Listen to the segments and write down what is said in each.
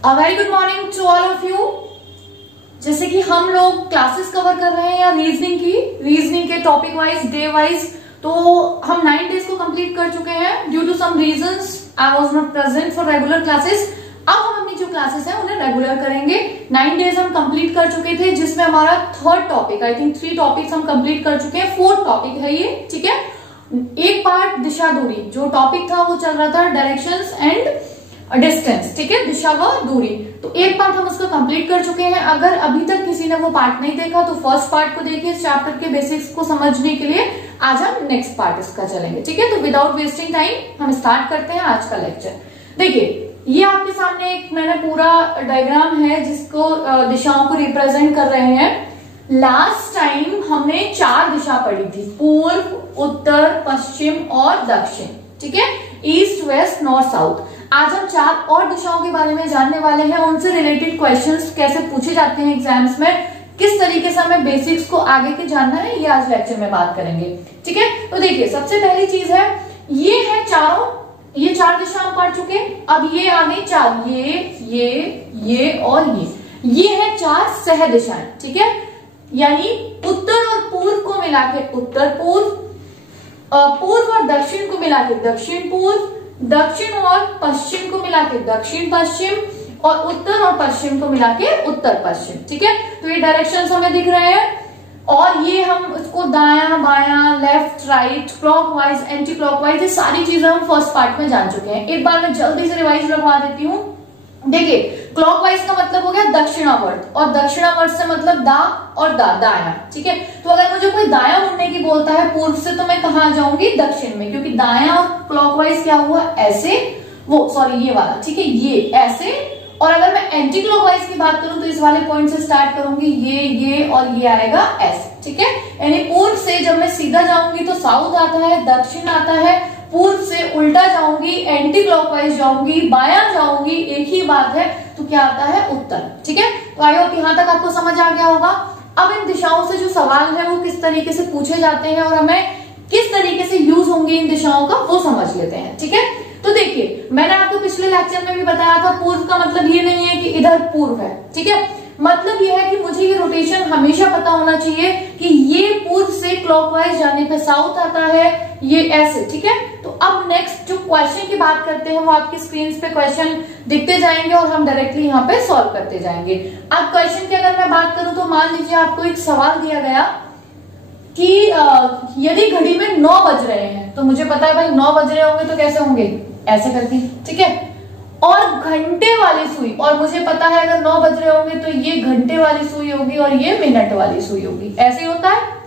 Very good morning to all of you. जैसे कि हम लोग क्लासेस कवर कर रहे हैं या रीजनिंग के टॉपिक वाइज डे वाइज, तो हम 9 डेज को कंप्लीट कर चुके हैं। Due to some reasons I was not present for regular classes. अब हम अपनी जो क्लासेस हैं उन्हें रेगुलर करेंगे। 9 डेज हम कंप्लीट कर चुके थे, जिसमें हमारा third topic, I think 3 topics हम कंप्लीट कर चुके हैं। 4th टॉपिक है ये, ठीक है। एक पार्ट दिशा दूरी, जो टॉपिक था वो चल रहा था डायरेक्शंस एंड डिस्टेंस, ठीक है, दिशा व दूरी। तो एक पार्ट हम उसको कंप्लीट कर चुके हैं। अगर अभी तक किसी ने वो पार्ट नहीं देखा तो फर्स्ट पार्ट को देखिए, इस चैप्टर के बेसिक्स को समझने के लिए। आज हम नेक्स्ट पार्ट इसका चलेंगे, ठीक है। तो विदाउट वेस्टिंग टाइम हम स्टार्ट करते हैं आज का लेक्चर। देखिए, ये आपके सामने एक मैंने पूरा डायग्राम है जिसको दिशाओं को रिप्रेजेंट कर रहे हैं। लास्ट टाइम हमने 4 दिशा पढ़ी थी, पूर्व, उत्तर, पश्चिम और दक्षिण, ठीक है, ईस्ट, वेस्ट, नॉर्थ, साउथ। आज हम 4 और दिशाओं के बारे में जानने वाले हैं। उनसे रिलेटेड क्वेश्चंस कैसे पूछे जाते हैं एग्जाम्स में, किस तरीके से हमें बेसिक्स को आगे के जानना है, ये आज लेक्चर में बात करेंगे, ठीक है। तो देखिए, सबसे पहली चीज है, ये है ये 4 दिशा हम पढ़ चुके। अब ये आ गई 4, ये और ये है 4 सह दिशाएं, ठीक है। यानी उत्तर और पूर्व को मिला के उत्तर पूर्व, पूर्व और दक्षिण को मिला के दक्षिण पूर्व, दक्षिण और पश्चिम को मिला के दक्षिण पश्चिम, और उत्तर और पश्चिम को मिला के उत्तर पश्चिम, ठीक है। तो ये डायरेक्शंस हमें दिख रहे हैं, और ये हम इसको दायां बायां, left right, clockwise, anti clockwise, ये सारी चीजें हम फर्स्ट पार्ट में जान चुके हैं। एक बार मैं जल्दी से रिवाइज लगवा देती हूँ। देखिए, क्लॉकवाइज का मतलब हो गया दक्षिणावर्त, और दक्षिणावर्त से मतलब दा और दाया, ठीक है। तो अगर मुझे कोई दाया मुड़ने की बोलता है पूर्व से, तो मैं कहाँ जाऊंगी? दक्षिण में, क्योंकि दाया और क्लॉकवाइज क्या हुआ? ऐसे, वो सॉरी ये वाला, ठीक है, ये ऐसे। और अगर मैं एंटी क्लॉकवाइज की बात करूं तो इस वाले पॉइंट से स्टार्ट करूंगी, ये और ये आएगा ऐसे, ठीक है। यानी पूर्व से जब मैं सीधा जाऊंगी तो साउथ आता है, दक्षिण आता है। पूर्व से उल्टा जाऊंगी, एंटी क्लॉकवाइज जाऊंगी, बायां जाऊंगी, एक ही बात है, तो क्या आता है? उत्तर, ठीक है। तो आई होप यहां तक आपको समझ आ गया होगा। अब इन दिशाओं से जो सवाल है वो किस तरीके से पूछे जाते हैं और हमें किस तरीके से यूज होंगे इन दिशाओं का, वो समझ लेते हैं, ठीक है। तो देखिए, मैंने आपको पिछले लेक्चर में भी बताया था, पूर्व का मतलब ये नहीं है कि इधर पूर्व है, ठीक है। मतलब ये है कि मुझे ये रोटेशन हमेशा पता होना चाहिए कि ये पूर्व से क्लॉकवाइज जाने पे साउथ आता है, ये ऐसे, ठीक है। तो अब नेक्स्ट जो क्वेश्चन की बात करते हैं वो आपकी स्क्रीन पे क्वेश्चन दिखते जाएंगे और हम डायरेक्टली यहाँ पे सॉल्व करते जाएंगे। अब क्वेश्चन की अगर मैं बात करूं तो मान लीजिए आपको एक सवाल दिया गया कि यदि घड़ी में 9 बज रहे हैं, तो मुझे पता है भाई 9 बज रहे होंगे तो कैसे होंगे? ऐसे करती, ठीक है। और घंटे वाली सुई, और मुझे पता है अगर 9 बज रहे होंगे तो ये घंटे वाली सुई होगी और ये मिनट वाली सुई होगी, ऐसे ही होता है।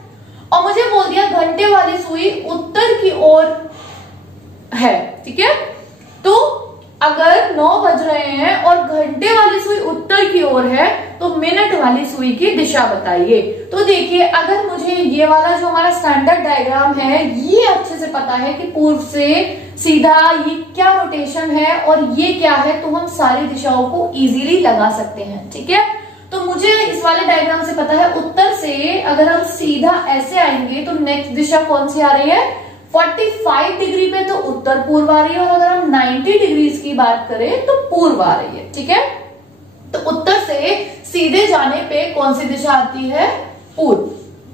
और मुझे बोल दिया घंटे वाली सुई उत्तर की ओर है, ठीक है। तो अगर 9 बज रहे हैं और घंटे वाली सुई उत्तर की ओर है, तो मिनट वाली सुई की दिशा बताइए। तो देखिए, अगर मुझे ये वाला जो हमारा स्टैंडर्ड डायग्राम है ये अच्छे से पता है कि पूर्व से सीधा ये क्या रोटेशन है और ये क्या है, तो हम सारी दिशाओं को इजीली लगा सकते हैं, ठीक है। तो मुझे इस वाले डायग्राम से पता है उत्तर से अगर हम सीधा ऐसे आएंगे तो नेक्स्ट दिशा कौन सी आ रही है? 45 डिग्री पे तो उत्तर पूर्व आ रही है, और अगर हम 90 डिग्रीज की बात करें तो पूर्व आ रही है, ठीक है। तो उत्तर से सीधे जाने पे कौन सी दिशा आती है? पूर्व।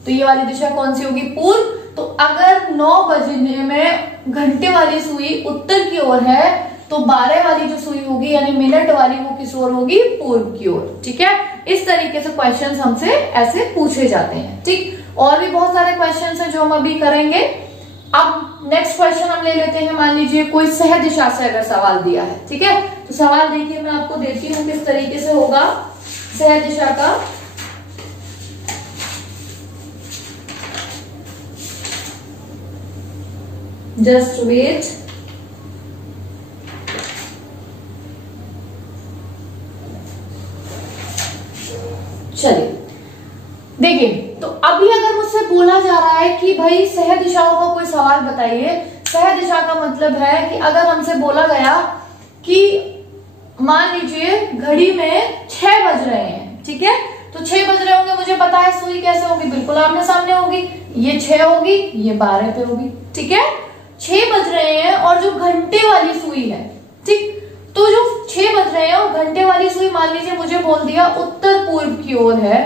तो ये वाली दिशा कौन सी होगी? पूर्व। तो अगर 9 बजने में घंटे वाली सुई उत्तर की ओर है, तो 12 वाली जो सुई होगी यानी मिनट वाली, वो किस ओर होगी? पूर्व की ओर, ठीक है। इस तरीके से क्वेश्चंस हमसे ऐसे पूछे जाते हैं, ठीक। और भी बहुत सारे क्वेश्चंस हैं जो हम अभी करेंगे। अब नेक्स्ट क्वेश्चन हम ले लेते हैं। मान लीजिए कोई सह दिशा से अगर सवाल दिया है, ठीक है। तो सवाल देखिए, मैं आपको देती हूँ किस तरीके से होगा सह दिशा का। Just wait. चलिए देखिए, तो अभी अगर मुझसे बोला जा रहा है कि भाई सह दिशाओं का कोई सवाल बताइए। सह दिशा का मतलब है कि अगर हमसे बोला गया कि मान लीजिए घड़ी में 6 बज रहे हैं, ठीक है। तो 6 बज रहे होंगे, मुझे पता है सुई कैसे होगी? बिल्कुल आमने सामने होगी। ये 6 होगी, ये 12 पे होगी, ठीक है। 6 बज रहे हैं और जो घंटे वाली सुई है, ठीक, तो जो 6 बज रहे रहे हैं और घंटे वाली सुई मान लीजिए मुझे बोल दिया उत्तर पूर्व की ओर है,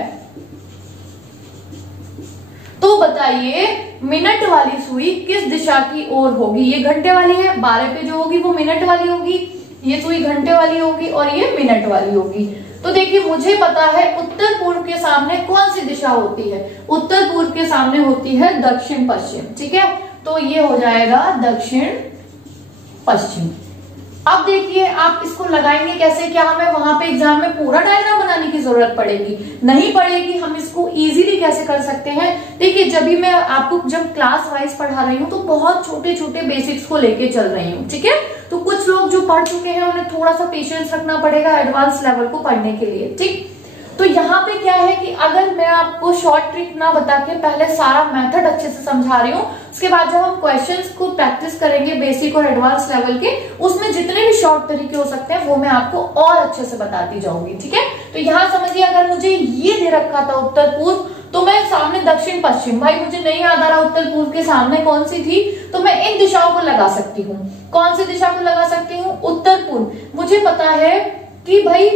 तो बताइए मिनट वाली सुई किस दिशा की ओर होगी। ये घंटे वाली है, 12 पे जो होगी वो मिनट वाली होगी, ये सुई घंटे वाली होगी और ये मिनट वाली होगी। तो देखिए मुझे पता है उत्तर पूर्व के सामने कौन सी दिशा होती है, उत्तर पूर्व के सामने होती है दक्षिण पश्चिम। ठीक है, तो ये हो जाएगा दक्षिण पश्चिम। अब देखिए आप इसको लगाएंगे कैसे, क्या हमें वहां पे एग्जाम में पूरा डायग्राम बनाने की जरूरत पड़ेगी? नहीं पड़ेगी। हम इसको इजीली कैसे कर सकते हैं, देखिए जब भी मैं आपको जब क्लास वाइज पढ़ा रही हूँ तो बहुत छोटे छोटे बेसिक्स को लेके चल रही हूँ। ठीक है, तो कुछ लोग जो पढ़ चुके हैं उन्हें थोड़ा सा पेशेंस रखना पड़ेगा एडवांस लेवल को पढ़ने के लिए। ठीक, तो यहाँ पे क्या है कि अगर मैं आपको शॉर्ट ट्रिक ना बता के पहले सारा मेथड अच्छे से समझा रही हूँ, उसके बाद जब हम क्वेश्चंस को प्रैक्टिस करेंगे बेसिक और एडवांस लेवल के, उसमें जितने भी शॉर्ट तरीके हो सकते हैं वो मैं आपको और अच्छे से बताती जाऊंगी। ठीक है, तो यहाँ समझिए अगर मुझे ये दे रखा था उत्तर पूर्व, तो मैं सामने दक्षिण पश्चिम, भाई मुझे नहीं याद आ रहा उत्तर पूर्व के सामने कौन सी थी, तो मैं इन दिशाओं को लगा सकती हूँ। कौन सी दिशा को लगा सकती हूँ? उत्तर पूर्व। मुझे पता है कि भाई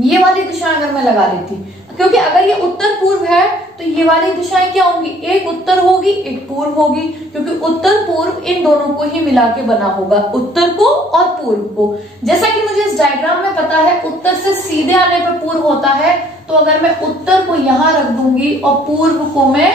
ये वाली दिशा अगर मैं लगा देती, क्योंकि अगर ये उत्तर पूर्व है तो ये वाली दिशाएं क्या होंगी, एक उत्तर होगी एक पूर्व होगी, क्योंकि उत्तर पूर्व इन दोनों को ही मिला के बना होगा, उत्तर को और पूर्व को। जैसा कि मुझे इस डायग्राम में पता है उत्तर से सीधे आने पर पूर्व होता है, तो अगर मैं उत्तर को यहां रख दूंगी और पूर्व को मैं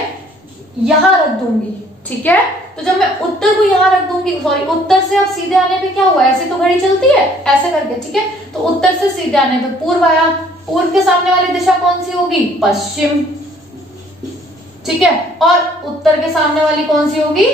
यहां रख दूंगी, ठीक है, तो जब मैं उत्तर को यहां रख दूंगी, सॉरी उत्तर से अब सीधे आने पे क्या हुआ, ऐसे तो घड़ी चलती है ऐसे करके, ठीक है, तो उत्तर से सीधे आने पे पूर्व आया, पूर्व के सामने वाली दिशा कौन सी होगी, पश्चिम, ठीक है, और उत्तर के सामने वाली कौन सी होगी,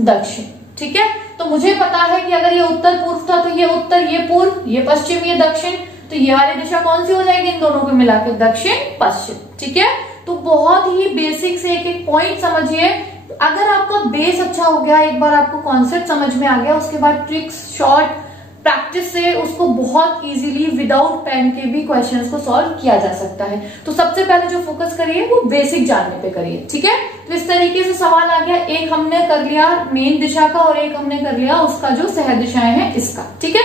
दक्षिण। ठीक है, तो मुझे पता है कि अगर ये उत्तर पूर्व था तो ये उत्तर, ये पूर्व, ये पश्चिम, ये दक्षिण, तो ये वाली दिशा कौन सी हो जाएगी, इन दोनों को मिला के दक्षिण पश्चिम। ठीक है, तो बहुत ही बेसिक से एक एक पॉइंट समझिए। अगर आपका बेस अच्छा हो गया, एक बार आपको कॉन्सेप्ट समझ में आ गया, उसके बाद ट्रिक्स शॉर्ट प्रैक्टिस से उसको बहुत इजीली विदाउट पेन के भी क्वेश्चंस को सॉल्व किया जा सकता है। तो सबसे पहले जो फोकस करिए वो बेसिक जानने पे करिए। ठीक है, तो इस तरीके से सवाल आ गया, एक हमने कर लिया मेन दिशा का और एक हमने कर लिया उसका जो सह दिशाएं हैं इसका। ठीक है,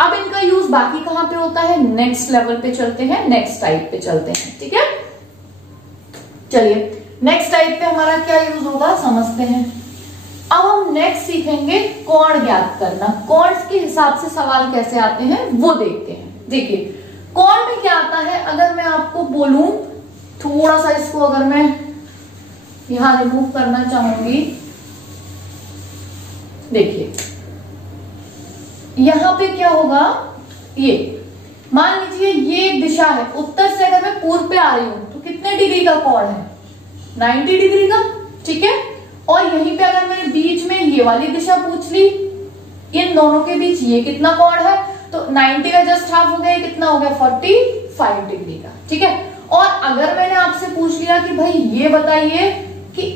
अब इनका यूज बाकी कहाँ पे होता है, नेक्स्ट लेवल पे चलते हैं, नेक्स्ट टाइप पे चलते हैं। ठीक है, चलिए नेक्स्ट टाइप पे हमारा क्या यूज होगा समझते हैं। अब हम नेक्स्ट सीखेंगे कोण ज्ञात करना, कोण के हिसाब से सवाल कैसे आते हैं वो देखते हैं। देखिए कोण में क्या आता है, अगर मैं आपको बोलूं, थोड़ा सा इसको अगर मैं यहां रिमूव करना चाहूंगी, देखिए यहां पे क्या होगा, ये मान लीजिए ये दिशा है, उत्तर से अगर मैं पूर्व पे आ रही हूं तो कितने डिग्री का कोण है, 90 डिग्री का। ठीक है, और यहीं पे अगर मैंने बीच में ये वाली दिशा पूछ ली, इन दोनों के बीच ये कितना कोण है, तो 90 का जस्ट हाफ हो गया, कितना हो गया 45 डिग्री का। ठीक है, और अगर मैंने आपसे पूछ लिया कि भाई ये बताइए कि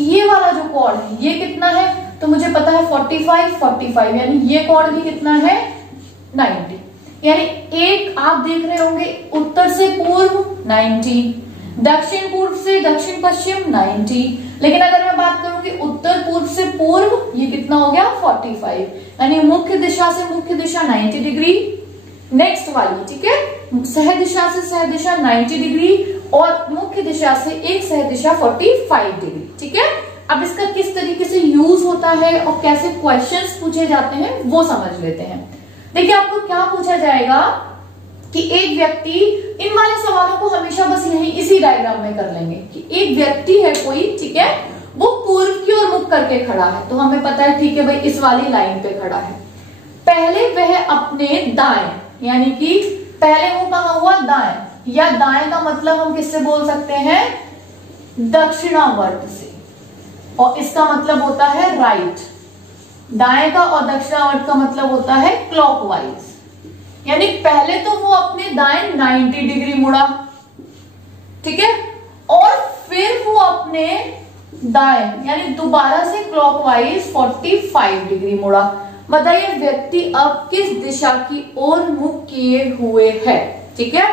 ये वाला जो कोण है ये कितना है, तो मुझे पता है 45 यानी ये कोण भी कितना है 90, यानी एक आप देख रहे होंगे उत्तर से पूर्व 90, दक्षिण पूर्व से दक्षिण पश्चिम 90, लेकिन अगर मैं बात करूंगी उत्तर पूर्व से पूर्व, ये कितना हो गया 45, यानी मुख्य दिशा से मुख्य दिशा 90 डिग्री, नेक्स्ट वाली, ठीक है, सह दिशा से सह दिशा 90 डिग्री और मुख्य दिशा से एक सह दिशा 45 डिग्री। ठीक है, अब इसका किस तरीके से यूज होता है और कैसे क्वेश्चंस पूछे जाते हैं वो समझ लेते हैं। देखिए आपको क्या पूछा जाएगा कि एक व्यक्ति, इन वाले सवालों को हमेशा बस यही इसी डायग्राम में कर लेंगे कि एक व्यक्ति है कोई, ठीक है, वो पूर्व की ओर मुख करके खड़ा है, तो हमें पता है ठीक है भाई इस वाली लाइन पे खड़ा है। पहले वह अपने दाएं, यानी कि पहले वो कहा हुआ दाएं, या दाएं का मतलब हम किससे बोल सकते हैं, दक्षिणावर्त से, और इसका मतलब होता है राइट। दाएं का और दक्षिणावर्त का मतलब होता है क्लॉकवाइज, यानी पहले तो वो अपने दाएं 90 डिग्री मुड़ा, ठीक है, और फिर वो अपने दाएं यानी दोबारा से क्लॉकवाइज 45 डिग्री मुड़ा। बताइए व्यक्ति अब किस दिशा की ओर मुख किए हुए है। ठीक है,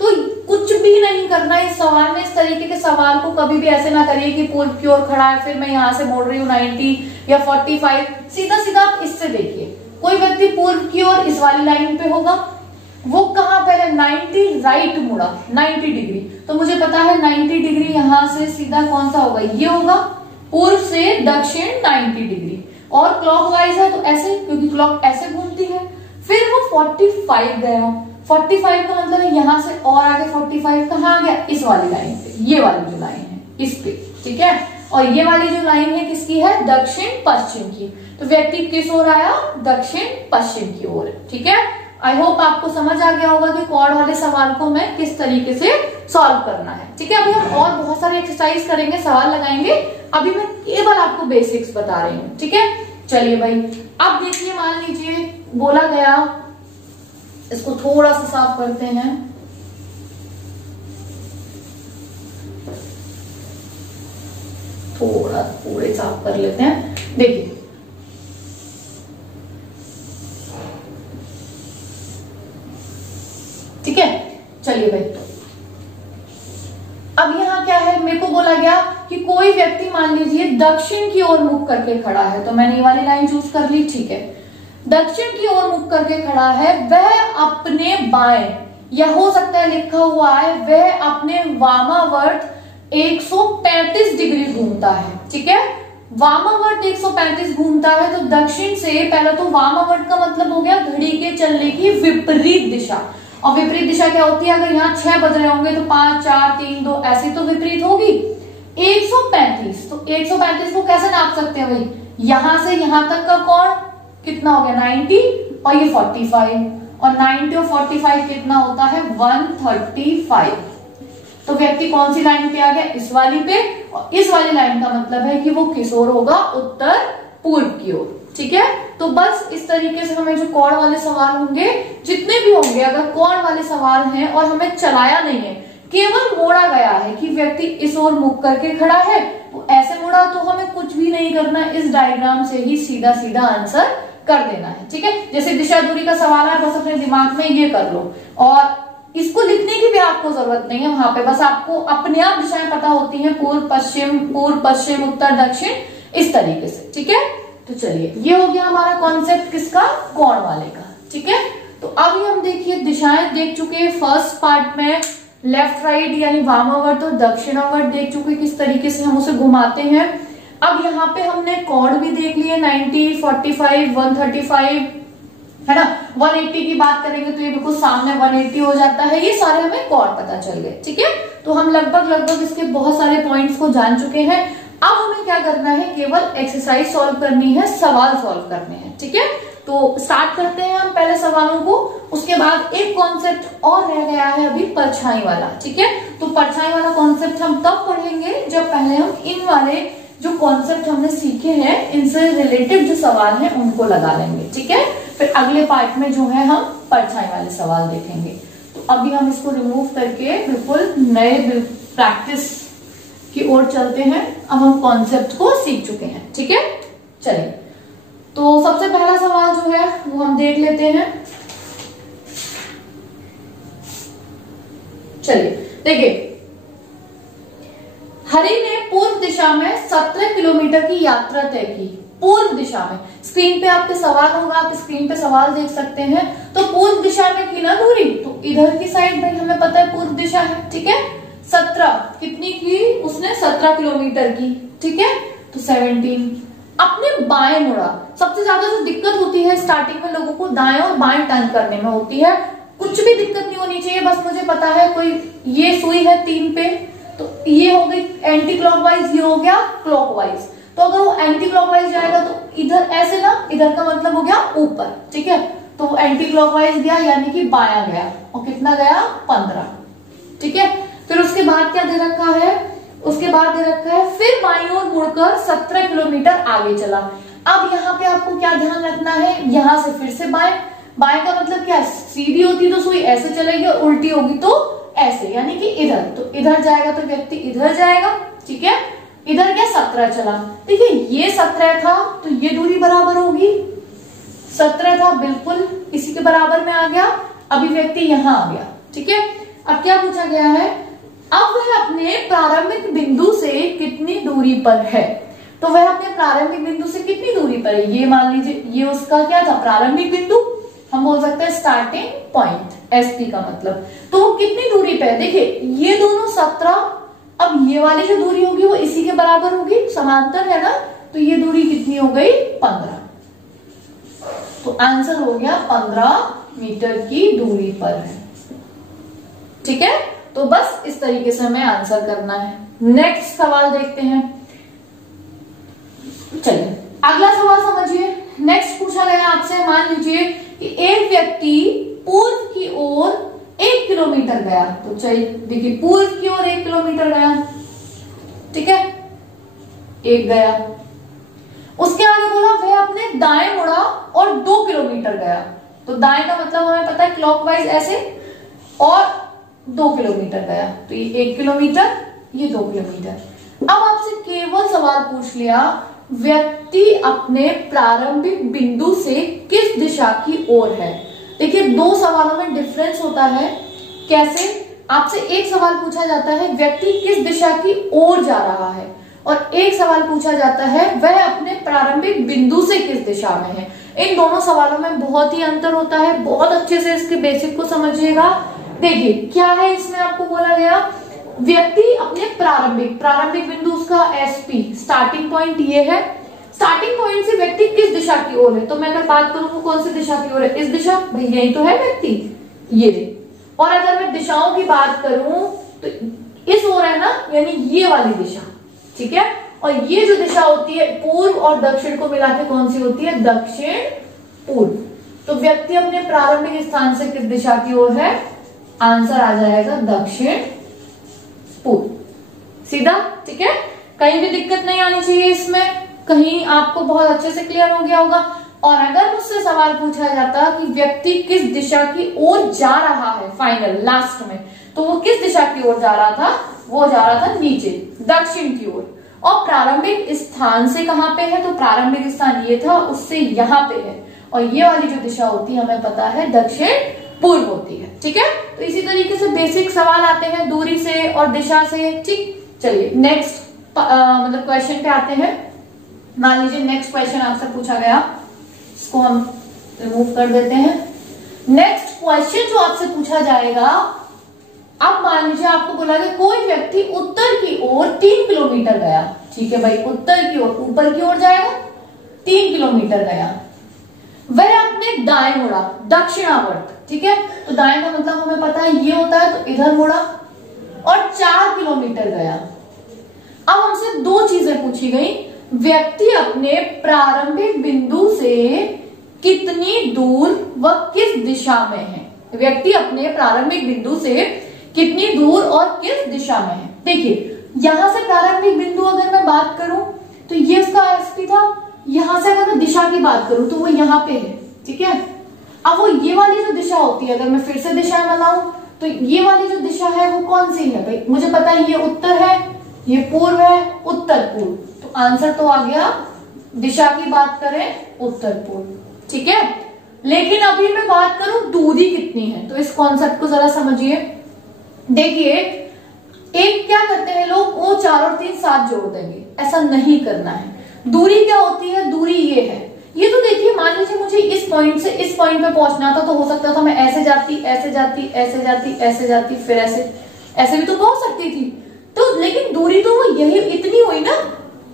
तो कुछ भी नहीं करना इस सवाल में। इस तरीके के सवाल को कभी भी ऐसे ना करिए कि पूर्व की ओर खड़ा है फिर मैं यहां से बोल रही हूँ 90 या 45, सीधा सीधा आप इससे देखिए कोई व्यक्ति पूर्व की ओर इस वाली लाइन पे होगा, वो कहां पहले 90 राइट मुड़ा 90 डिग्री, तो मुझे पता है 90 डिग्री यहां से सीधा कौन सा होगा, ये होगा, पूर्व से दक्षिण 90 डिग्री, और क्लॉकवाइज है तो ऐसे, क्योंकि क्लॉक ऐसे घूमती है। फिर वो 45 गया, 45 का मतलब है यहां से और आगे 45 कहां आ गया, इस वाली लाइन पे, ये वाली जो लाइन है इस पे, ठीक है। और ये वाली जो लाइन है किसकी है, दक्षिण पश्चिम की, तो व्यक्ति किस ओर आया, दक्षिण पश्चिम की ओर, ठीक है। आई होप आपको समझ आ गया होगा कि क्वाड वाले सवाल को हमें किस तरीके से सॉल्व करना है, ठीक है। अभी हम और बहुत सारे एक्सरसाइज करेंगे, सवाल लगाएंगे, अभी मैं केवल आपको बेसिक्स बता रही हूँ, ठीक है। चलिए भाई, अब देखिए, मान लीजिए बोला गया, इसको थोड़ा सा साफ करते हैं, थोड़ा पूरे साफ कर लेते हैं। देखिए ठीक है, चलिए भाई, अब यहाँ क्या है, मेरे को बोला गया कि कोई व्यक्ति मान लीजिए दक्षिण की ओर मुख करके खड़ा है, तो मैंने ये वाली लाइन चूज कर ली, ठीक है। दक्षिण की ओर मुख करके खड़ा है, वह अपने बाएं, या हो सकता है लिखा हुआ है वह अपने वामावर्त 135 डिग्री घूमता है, ठीक है। वामावर्त 135 घूमता है, तो दक्षिण से पहले तो वामावर्त का मतलब हो गया घड़ी के चलने की विपरीत दिशा, और विपरीत दिशा क्या होती है, अगर यहाँ 6 बज रहे होंगे तो 5 4 3 2 ऐसी तो विपरीत होगी। 135, तो 135 को कैसे नाप सकते हैं भाई, यहां से यहां तक का कोण कितना हो गया 90, और ये 45, और 90 और 45 कितना होता है 135। तो व्यक्ति कौन सी लाइन पे आ गया, इस वाली पे, और इस वाली लाइन का मतलब है कि वो किस ओर होगा, उत्तर पूर्व की ओर, ठीक है। तो बस इस तरीके से हमें जो कोण वाले सवाल होंगे, जितने भी होंगे, अगर कोण वाले सवाल हैं और हमें चलाया नहीं है, केवल मोड़ा गया है कि व्यक्ति इस ओर मुख करके खड़ा है, वो ऐसे मुड़ा, तो हमें कुछ भी नहीं करना, इस डायग्राम से ही सीधा सीधा आंसर कर देना है, ठीक है। जैसे दिशा दूरी का सवाल है, बस अपने दिमाग में ये कर लो, और इसको लिखने की भी आपको जरूरत नहीं है वहां पे, बस आपको अपने आप दिशाएं पता होती हैं, पूर्व पश्चिम उत्तर दक्षिण, इस तरीके से, ठीक है। तो चलिए, ये हो गया हमारा कॉन्सेप्ट किसका, कोण वाले का, ठीक है। तो अभी हम देखिए दिशाएं देख चुके, फर्स्ट पार्ट में लेफ्ट राइट यानी वामावर्त और दक्षिणावर्त देख चुके, किस तरीके से हम उसे घुमाते हैं। अब यहाँ पे हमने कोण भी देख लिए, 90, 45, 135, है ना। 180 की बात करेंगे तो ये बिल्कुल सामने 180 हो जाता है, ये सारे हमें कोण पता चल गए, ठीक है। तो हम लगभग इसके बहुत सारे पॉइंट्स को जान चुके हैं। अब हमें क्या करना है, केवल एक्सरसाइज सॉल्व करनी है, सवाल सॉल्व करने हैं, ठीक है। तो स्टार्ट करते हैं हम पहले सवालों को, उसके बाद एक कॉन्सेप्ट और रह गया है अभी, परछाई वाला, ठीक है। तो परछाई वाला कॉन्सेप्ट हम तब पढ़ेंगे जब पहले हम इन वाले जो कॉन्सेप्ट हमने सीखे हैं, इनसे रिलेटेड जो सवाल हैं उनको लगा लेंगे, ठीक है। फिर अगले पार्ट में जो है हम परछाई वाले सवाल देखेंगे। तो अभी हम इसको रिमूव करके बिल्कुल नए प्रैक्टिस की ओर चलते हैं। अब हम कॉन्सेप्ट को सीख चुके हैं, ठीक है। चलिए, तो सबसे पहला सवाल जो है वो हम देख लेते हैं। चलिए देखिए, हरि ने पूर्व दिशा में 17 किलोमीटर की यात्रा तय की, पूर्व दिशा में। स्क्रीन पे आपके सवाल होगा, आप स्क्रीन पे सवाल देख सकते हैं। तो पूर्व दिशा में की ना दूरी, तो इधर की साइड भाई हमें पता है पूर्व दिशा है, ठीक है। 17 कितनी की उसने, 17 किलोमीटर की, ठीक है। तो 17 अपने बाएं मुड़ा। सबसे ज्यादा जो दिक्कत होती है स्टार्टिंग में लोगों को दाएं और बाएं टर्न करने में होती है, कुछ भी दिक्कत नहीं होनी चाहिए, बस मुझे पता है कोई ये सुई है 3 पे, तो ये हो गई एंटी क्लॉकवाइज, ये हो गया क्लॉकवाइज। तो अगर वो एंटी क्लॉकवाइज जाएगा तो इधर ऐसे ना, इधर का मतलब हो गया ऊपर, ठीक है। तो एंटी क्लॉकवाइज गया यानी कि बाया गया, और कितना गया 15, ठीक है। फिर उसके बाद क्या दे रखा है, उसके बाद दे रखा है फिर बाईं ओर मुड़कर 17 किलोमीटर आगे चला। अब यहाँ पे आपको क्या ध्यान रखना है, यहां से फिर से बाएं, बाएं का मतलब क्या, सीधी होती तो सुई ऐसे चलेगी, उल्टी होगी तो ऐसे, यानी कि इधर। तो इधर जाएगा तो व्यक्ति इधर जाएगा, ठीक है। इधर क्या 17 चला, देखिए ये 17 था तो ये दूरी बराबर होगी, 17 था बिल्कुल इसी के बराबर में आ गया। अभी व्यक्ति यहां आ गया, ठीक है। अब क्या पूछा गया है, अब वह अपने प्रारंभिक बिंदु से कितनी दूरी पर है। तो वह अपने प्रारंभिक बिंदु से कितनी दूरी पर करें, ये मान लीजिए ये उसका क्या था, प्रारंभिक बिंदु, हम बोल सकते हैं स्टार्टिंग पॉइंट, एसपी का मतलब। तो वो कितनी दूरी पे है, देखिए ये दोनों 17, अब ये वाली जो दूरी होगी वो इसी के बराबर होगी, समांतर है ना, तो ये दूरी कितनी हो गई, 15। तो आंसर हो गया 15 मीटर की दूरी पर है। ठीक है, तो बस इस तरीके से हमें आंसर करना है। नेक्स्ट सवाल देखते हैं। चलिए अगला सवाल समझिए। नेक्स्ट पूछा गया आपसे, मान लीजिए कि एक व्यक्ति पूर्व की ओर 1 किलोमीटर गया, तो चलिए देखिए पूर्व की ओर 1 किलोमीटर गया, ठीक है, एक गया। उसके आगे बोला वह अपने दाएं मुड़ा और 2 किलोमीटर गया, तो दाएं का मतलब हमें पता है क्लॉकवाइज ऐसे, और 2 किलोमीटर गया, तो ये 1 किलोमीटर, ये 2 किलोमीटर। अब आपसे केवल सवाल पूछ लिया व्यक्ति अपने प्रारंभिक बिंदु से किस दिशा की ओर है। देखिए दो सवालों में डिफरेंस होता है। कैसे, आपसे एक सवाल पूछा जाता है व्यक्ति किस दिशा की ओर जा रहा है, और एक सवाल पूछा जाता है वह अपने प्रारंभिक बिंदु से किस दिशा में है। इन दोनों सवालों में बहुत ही अंतर होता है, बहुत अच्छे से इसके बेसिक को समझिएगा। देखिए क्या है इसमें, आपको बोला गया व्यक्ति अपने प्रारंभिक बिंदु उसका एसपी, स्टार्टिंग पॉइंट ये है, स्टार्टिंग पॉइंट से व्यक्ति किस दिशा की ओर है। तो मैं अगर बात करूं वो कौन सी दिशा की ओर है, इस दिशा, भाई यही तो है व्यक्ति, ये। और अगर मैं दिशाओं की बात करूं तो इस ओर है ना, यानी ये वाली दिशा, ठीक है। और ये जो दिशा होती है पूर्व और दक्षिण को मिला के कौन सी होती है, दक्षिण पूर्व। तो व्यक्ति अपने प्रारंभिक स्थान से किस दिशा की ओर है, आंसर आ जाएगा दक्षिण पूर्व, सीधा, ठीक है। कहीं भी दिक्कत नहीं आनी चाहिए इसमें, कहीं आपको बहुत अच्छे से क्लियर हो गया होगा। और अगर मुझसे सवाल पूछा जाता कि व्यक्ति किस दिशा की ओर जा रहा है फाइनल लास्ट में, तो वो किस दिशा की ओर जा रहा था, वो जा रहा था नीचे, दक्षिण की ओर। और प्रारंभिक स्थान से कहां पे है, तो प्रारंभिक स्थान ये था, उससे यहां पे है, और ये वाली जो दिशा होती है हमें पता है दक्षिण पूर्व होती है, ठीक है। तो इसी तरीके से बेसिक सवाल आते हैं दूरी से और दिशा से, ठीक। चलिए नेक्स्ट मतलब क्वेश्चन पे आते हैं। मान लीजिए नेक्स्ट क्वेश्चन आपसे पूछा गया, इसको हम रिमूव कर देते हैं। नेक्स्ट क्वेश्चन जो आपसे पूछा जाएगा, अब मान लीजिए आपको बोला कि कोई व्यक्ति उत्तर की ओर 3 किलोमीटर गया, ठीक है भाई, उत्तर की ओर, ऊपर की ओर जाएगा, 3 किलोमीटर गया। वह अपने दाएं मुड़ा, दक्षिणावर्त, ठीक है। तो दाएं का मतलब हमें पता है ये होता है, तो इधर मुड़ा और 4 किलोमीटर गया। अब हमसे दो चीजें पूछी गई, व्यक्ति अपने प्रारंभिक बिंदु से कितनी दूर व किस दिशा में है। व्यक्ति अपने प्रारंभिक बिंदु से कितनी दूर और किस दिशा में है। देखिए यहां से प्रारंभिक बिंदु अगर मैं बात करूं तो ये उसका एसपी था, यहां से अगर मैं दिशा की बात करूं तो वो यहाँ पे है, ठीक है। अब वो ये वाली जो दिशा होती है, अगर मैं फिर से दिशा बनाऊं तो ये वाली जो दिशा है वो कौन सी है भाई, मुझे पता है ये उत्तर है, ये पूर्व है, उत्तर पूर्व। तो आंसर तो आ गया, दिशा की बात करें उत्तर पूर्व, ठीक है। लेकिन अभी मैं बात करूं दूरी कितनी है, तो इस कॉन्सेप्ट को जरा समझिए। देखिए एक क्या करते हैं लोग, वो 4 और 3 साथ जोड़ देंगे, ऐसा नहीं करना है। दूरी क्या होती है, दूरी ये है, ये तो देखिए मान लीजिए मुझे इस पॉइंट से इस पॉइंट पे पहुंचना था, तो हो सकता था मैं ऐसे जाती, ऐसे जाती, ऐसे जाती, ऐसे जाती, फिर ऐसे भी तो पहुंच सकती थी। तो लेकिन दूरी तो वो यही इतनी हुई ना,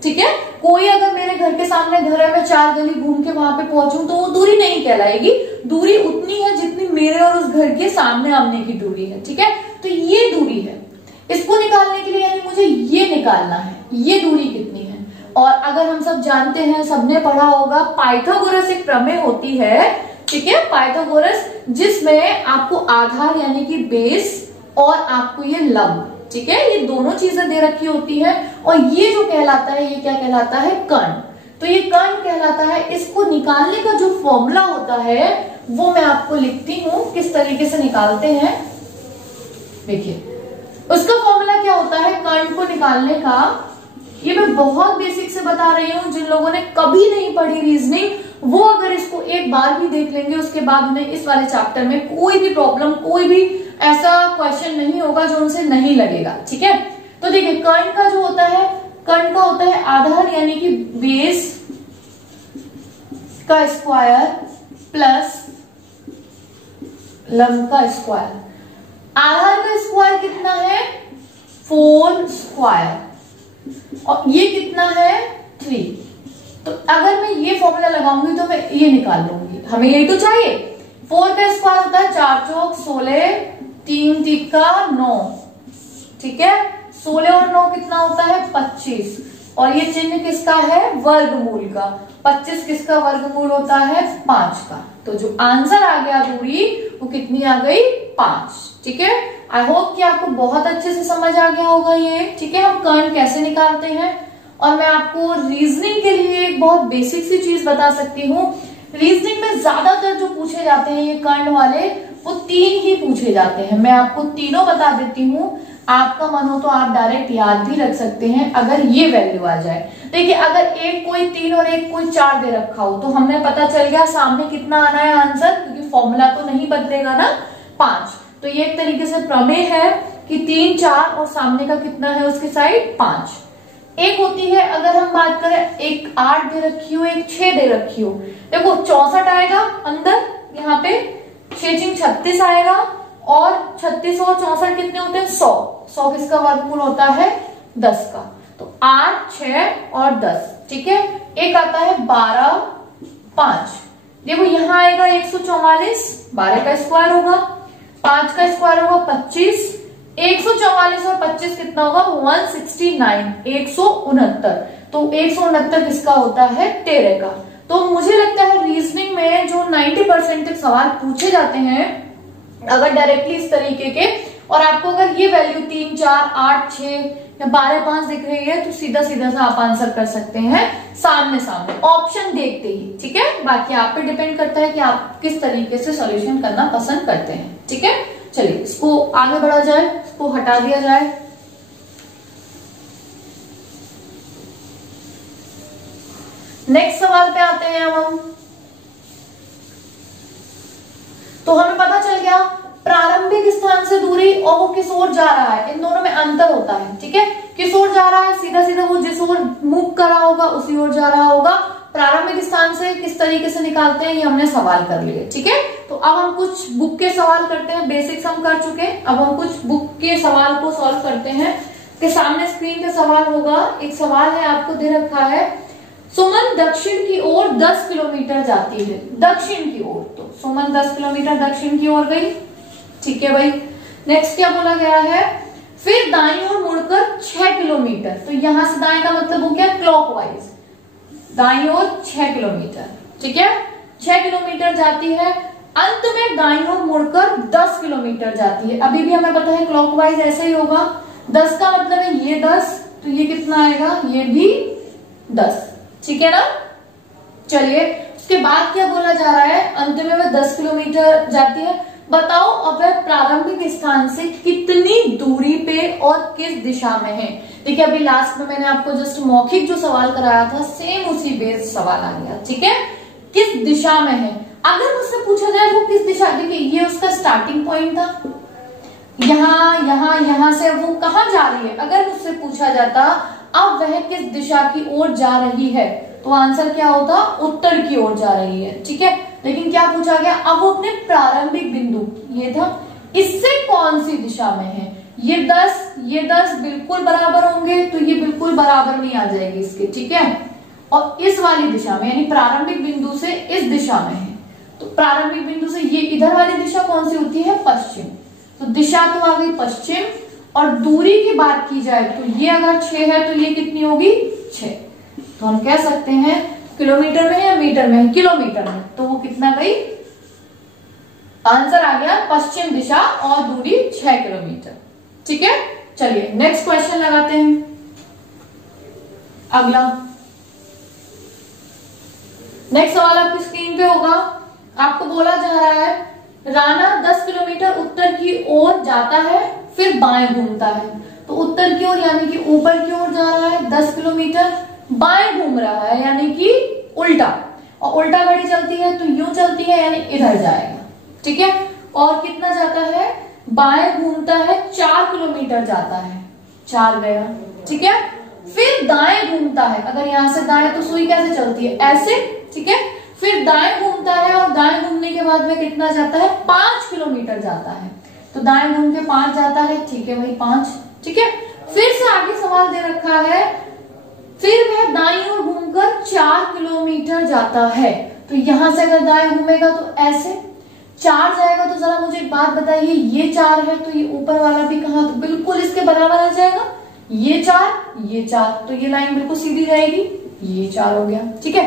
ठीक है। कोई अगर मेरे घर के सामने घर है, मैं 4 गली घूम के वहां पे पहुंचूं तो वो दूरी नहीं कहलाएगी, दूरी उतनी है जितनी मेरे और उस घर के सामने आने की दूरी है, ठीक है। तो ये दूरी है, इसको निकालने के लिए यानी मुझे ये निकालना है, ये दूरी कितनी है। और अगर हम सब जानते हैं, सबने पढ़ा होगा, पाइथागोरस एक प्रमेय होती है, ठीक है, पाइथागोरस, जिसमें आपको आधार यानी कि बेस और आपको ये लंब, ठीक है, ये दोनों चीजें दे रखी होती है। और ये जो कहलाता है, ये क्या कहलाता है, कर्ण। तो ये कर्ण कहलाता है। इसको निकालने का जो फॉर्मूला होता है वो मैं आपको लिखती हूं, किस तरीके से निकालते हैं। देखिए उसका फॉर्मूला क्या होता है कर्ण को निकालने का, ये मैं बहुत बेसिक से बता रही हूँ। जिन लोगों ने कभी नहीं पढ़ी रीजनिंग, वो अगर इसको एक बार भी देख लेंगे, उसके बाद उन्हें इस वाले चैप्टर में कोई भी प्रॉब्लम, कोई भी ऐसा क्वेश्चन नहीं होगा जो उनसे नहीं लगेगा, ठीक है। तो देखिए कर्ण का जो होता है, कर्ण का होता है आधार यानी कि बेस का स्क्वायर प्लस लंब का स्क्वायर। आधार का स्क्वायर कितना है 4 स्क्वायर और ये कितना है 3। तो अगर मैं ये फॉर्मूला लगाऊंगी तो मैं ये निकाल लूंगी, हमें यही तो चाहिए। 4 का स्क्वायर होता है 4 चौक 16, 3 तिक्का 9, ठीक है। 16 और 9 कितना होता है 25, और ये चिन्ह किसका है वर्गमूल का। 25 किसका वर्गमूल होता है 5 का। तो जो आंसर आ गया दूरी वो कितनी आ गई 5, ठीक है। आई होप कि आपको बहुत अच्छे से समझ आ गया होगा ये, ठीक है। हम कर्ण कैसे निकालते हैं, और मैं आपको रीजनिंग के लिए एक बहुत बेसिक सी चीज बता सकती हूँ। रीजनिंग में ज्यादातर जो पूछे जाते हैं ये कर्ण वाले, वो 3 ही पूछे जाते हैं। मैं आपको तीनों बता देती हूँ, आपका मन हो तो आप डायरेक्ट याद भी रख सकते हैं अगर ये वैल्यू आ जाए। देखिए अगर एक कोई 3 और एक कोई 4 दे रखा हो तो हमें पता चल गया सामने कितना आना है आंसर, क्योंकि फॉर्मूला तो नहीं बदलेगा ना 5। तो ये एक तरीके से प्रमेय है कि 3 4 और सामने का कितना है उसकी साइड 5। एक होती है अगर हम बात करें एक 8 दे रखी हो एक 6 दे रखी हो, देखो 64 आएगा अंदर, यहाँ पे 6 36 आएगा, और 36 और 64 कितने होते हैं 100। 100 किसका वर्गमूल होता है 10 का। तो 8 6 और 10, ठीक है। एक आता है 12 5, देखो यहाँ आएगा 144, 12 का स्क्वायर होगा, 5 का स्क्वायर होगा 25, 144 और 25 कितना होगा 169, 169। तो 169 किसका होता है 13 का। तो मुझे लगता है रीजनिंग में जो 90% तक सवाल पूछे जाते हैं अगर डायरेक्टली इस तरीके के, और आपको अगर ये वैल्यू 3 4 8 6 या 12 5 दिख रही है तो सीधा सीधा सा आप आंसर कर सकते हैं सामने सामने ऑप्शन देखते ही, ठीक है। बाकी आप पे डिपेंड करता है कि आप किस तरीके से सॉल्यूशन करना पसंद करते हैं, ठीक है। चलिए इसको आगे बढ़ा जाए, इसको हटा दिया जाए। नेक्स्ट सवाल पे आते हैं अब हम। तो हमें पता चल गया प्रारंभिक स्थान से दूरी और वो किस ओर जा रहा है, इन दोनों में अंतर होता है, ठीक है। किस ओर जा रहा है, सीधा सीधा वो जिस ओर मूव कर रहा होगा उसी ओर जा रहा होगा। प्रारंभिक स्थान से किस तरीके से निकालते हैं ये हमने सवाल कर लिए, ठीक है। तो अब हम कुछ बुक के सवाल करते हैं, बेसिक्स हम कर चुके, अब हम कुछ बुक के सवाल को सॉल्व करते हैं। के सामने स्क्रीन पे सवाल होगा, एक सवाल है आपको दे रखा है, सुमन दक्षिण की ओर 10 किलोमीटर जाती है, दक्षिण की ओर। तो सुमन 10 किलोमीटर दक्षिण की ओर गई, ठीक है भाई। नेक्स्ट क्या बोला गया है, फिर दाईं ओर मुड़कर 6 किलोमीटर। तो यहां से दाएं का मतलब हो गया क्लॉकवाइज, दाईं ओर 6 किलोमीटर, ठीक है। 6 किलोमीटर जाती है, अंत में दाईं ओर मुड़कर 10 किलोमीटर जाती है। अभी भी हमें पता है क्लॉकवाइज ऐसे ही होगा, 10 का मतलब है ये 10, तो ये कितना आएगा ये भी 10, ठीक है ना। चलिए उसके बाद क्या बोला जा रहा है, अंत में वह 10 किलोमीटर जाती है, बताओ अब वह प्रारंभिक स्थान से कितनी दूरी पे और किस दिशा में है। देखिए अभी लास्ट में मैंने आपको जस्ट मौखिक जो सवाल कराया था सेम उसी बेस सवाल आ गया, ठीक है। किस दिशा में है, अगर मुझसे पूछा जाए वो किस दिशा, देखिए ये उसका स्टार्टिंग पॉइंट था, यहाँ से वो कहाँ जा रही है। अगर मुझसे पूछा जाता अब वह किस दिशा की ओर जा रही है तो आंसर क्या होता उत्तर की ओर जा रही है, ठीक है। लेकिन क्या पूछा गया, अब वो अपने प्रारंभिक बिंदु ये था इससे कौन सी दिशा में है। ये 10 बिल्कुल बराबर होंगे तो ये बिल्कुल बराबर नहीं आ जाएगी इसके, ठीक है। और इस वाली दिशा में यानी प्रारंभिक बिंदु से इस दिशा में है, तो प्रारंभिक बिंदु से ये इधर वाली दिशा कौन सी होती है पश्चिम। तो दिशा तो आ गई पश्चिम, और दूरी की बात की जाए तो ये अगर 6 है तो ये कितनी होगी 6। तो हम कह सकते हैं किलोमीटर में या मीटर में, किलोमीटर में, तो वो कितना गई, आंसर आ गया पश्चिम दिशा और दूरी 6 किलोमीटर, ठीक है। चलिए नेक्स्ट क्वेश्चन लगाते हैं। अगला नेक्स्ट सवाल आपकी स्क्रीन पे होगा, आपको बोला जा रहा है राणा 10 किलोमीटर उत्तर की ओर जाता है फिर बाएं घूमता है। तो उत्तर की ओर यानी कि ऊपर की ओर जा रहा है 10 किलोमीटर, बाएं घूम रहा है यानी कि उल्टा, और उल्टा गाड़ी चलती है तो यूं चलती है यानी इधर जाएगा, ठीक है। और कितना जाता है, बाएं घूमता है 4 किलोमीटर जाता है, 4 गया, ठीक है। फिर दाएं घूमता है, अगर यहां से दाएं तो सुई कैसे चलती है ऐसे, ठीक है। फिर दाएं घूमता है और दाएं घूमने के बाद में कितना जाता है, 5 किलोमीटर जाता है। तो दाएं घूम के 5 जाता है, ठीक है भाई 5, ठीक है। फिर से आगे सवाल दे रखा है, फिर वह दाईं ओर घूमकर 4 किलोमीटर जाता है। तो यहां से अगर दाएं घूमेगा तो ऐसे 4 जाएगा, तो जरा मुझे एक बात बताइए, ये 4 है तो ये ऊपर वाला भी कहां, तो बिल्कुल इसके बराबर आ जाएगा, ये 4, तो ये लाइन बिल्कुल सीधी जाएगी, ये 4 हो गया, ठीक है।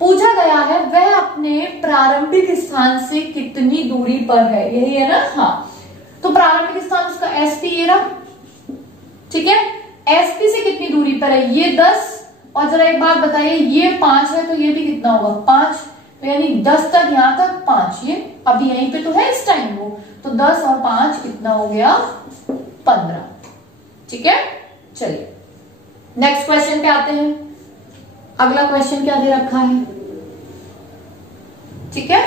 पूछा गया है वह अपने प्रारंभिक स्थान से कितनी दूरी पर है, यही है ना, हाँ। तो प्रारंभिक स्थान उसका एसपी ये रहा, ठीक है। एसपी से कितनी दूरी पर है, ये 10, और जरा एक बात बताइए, ये 5 है तो ये भी कितना होगा, 5, तो यानी 10 तक, यहां तक 5, ये अभी यहीं पे तो है इस टाइम वो, तो 10 और 5 कितना हो गया, 15, ठीक है। चलिए नेक्स्ट क्वेश्चन पे आते हैं। अगला क्वेश्चन क्या दे रखा है, ठीक है।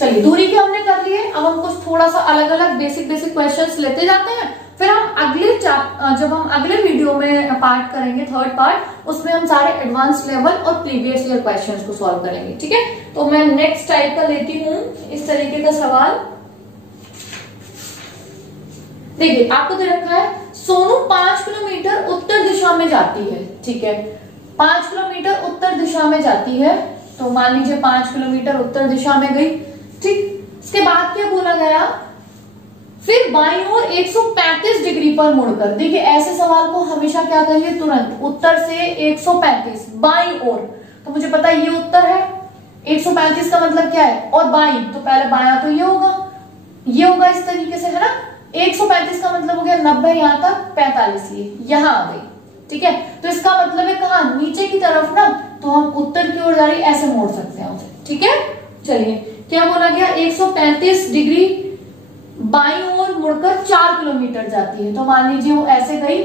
चलिए दूरी के हमने कर लिए, अब हम कुछ थोड़ा सा अलग अलग बेसिक क्वेश्चंस लेते जाते हैं, फिर हम जब हम अगले वीडियो में पार्ट करेंगे, थर्ड पार्ट, उसमें हम सारे एडवांस लेवल और प्रीवियस ईयर क्वेश्चंस को सॉल्व करेंगे, ठीक है। तो मैं नेक्स्ट टाइप का लेती हूं इस तरीके का सवाल। देखिए आपको दे रखा है, सोनू 5 किलोमीटर उत्तर दिशा में जाती है, ठीक है। 5 किलोमीटर उत्तर दिशा में जाती है, तो मान लीजिए 5 किलोमीटर उत्तर दिशा में गई, ठीक। इसके बाद क्या बोला गया, फिर बाईं ओर 135 डिग्री पर मुड़कर, देखिए ऐसे सवाल को हमेशा क्या करिए, तुरंत उत्तर से 135 बाईं ओर, तो मुझे पता है ये उत्तर है, 135 का मतलब क्या है, और बाईं, तो पहले बायां तो ये होगा इस तरीके से, है ना। 135 का मतलब हो गया 90, यहां तक 45, ये यहां आ गई, ठीक है। तो इसका मतलब है कहा, नीचे की तरफ ना, तो हम उत्तर की ओर जा रही ऐसे मोड़ सकते हैं उसे, ठीक है। चलिए क्या बोला गया, 135 डिग्री बाईं ओर मुड़कर 4 किलोमीटर जाती है, तो मान लीजिए वो ऐसे गई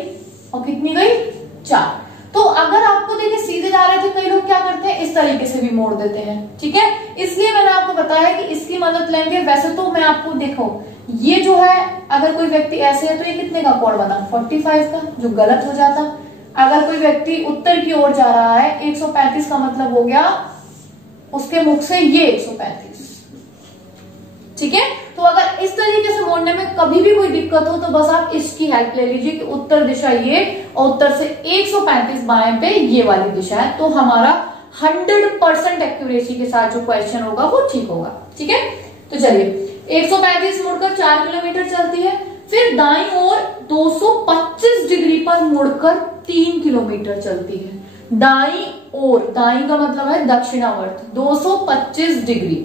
और कितनी गई, 4। तो अगर आपको देखिए सीधे जा रहे थे, कई लोग क्या करते हैं, इस तरीके से भी मोड़ देते हैं, ठीक है। इसलिए मैंने आपको बताया कि इसकी मदद लेंगे। वैसे तो मैं आपको देखो, ये जो है अगर कोई व्यक्ति ऐसे है तो ये कितने का कोण बना, 45 का, जो गलत हो जाता। अगर कोई व्यक्ति उत्तर की ओर जा रहा है, 135 का मतलब हो गया उसके मुख से ये 135, ठीक है। तो अगर इस तरीके से मोड़ने में कभी भी कोई दिक्कत हो तो बस आप इसकी हेल्प ले लीजिए कि उत्तर दिशा ये और उत्तर से 135 बाएं पे ये वाली दिशा है, तो हमारा 100% एक्यूरेसी के साथ जो क्वेश्चन होगा वो ठीक होगा, ठीक है। तो चलिए 135 मुड़कर 4 किलोमीटर चलती है, फिर दाईं ओर 225 डिग्री पर मुड़कर 3 किलोमीटर चलती है। दाईं ओर, दाईं का मतलब है दक्षिणावर्त, 225 डिग्री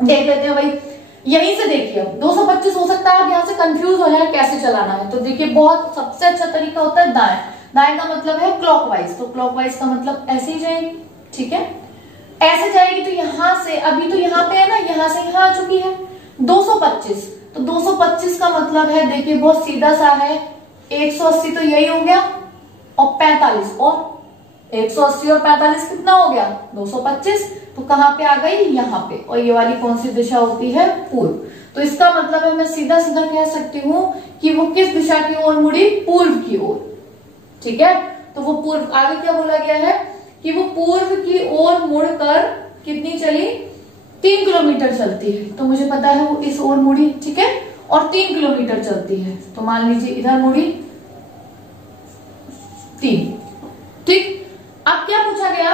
देख लेते हैं भाई, यहीं से देखिए 225 हो सकता है, आप यहां से कंफ्यूज हो जाए कैसे चलाना है। तो देखिए बहुत सबसे अच्छा तरीका होता है दाएं, दाएं का मतलब है क्लॉकवाइज, तो क्लॉकवाइज का मतलब ऐसे ही जाएगी, ठीक है। ऐसे जाएगी तो यहां से, अभी तो यहाँ पे है ना, यहां से यहां आ चुकी है 225, तो 225 का मतलब है देखिए बहुत सीधा सा है, 180 तो यही हो गया और 45, और 180 और 45 कितना हो गया, 225, तो कहां पे आ गई, यहाँ पे। और ये वाली कौन सी दिशा होती है, पूर्व। तो इसका मतलब है मैं सीधा सीधा कह सकती हूँ कि वो किस दिशा की ओर मुड़ी, पूर्व की ओर, ठीक है। तो वो पूर्व, आगे क्या बोला गया है कि वो पूर्व की ओर मुड़कर कितनी चली, 3 किलोमीटर चलती है, तो मुझे पता है वो इस ओर मुड़ी, ठीक है, और 3 किलोमीटर चलती है, तो मान लीजिए इधर मुड़ी 3, ठीक। अब क्या पूछा गया,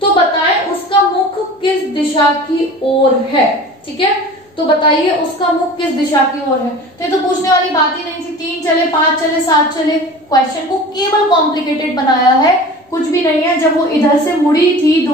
तो बताएं उसका मुख किस दिशा की ओर है, ठीक है। तो बताइए उसका मुख किस दिशा की ओर है, तो ये तो पूछने वाली बात ही नहीं थी, 3 चले 5 चले 7 चले, क्वेश्चन को केवल कॉम्प्लिकेटेड बनाया है, कुछ भी नहीं है। जब वो इधर से मुड़ी थी,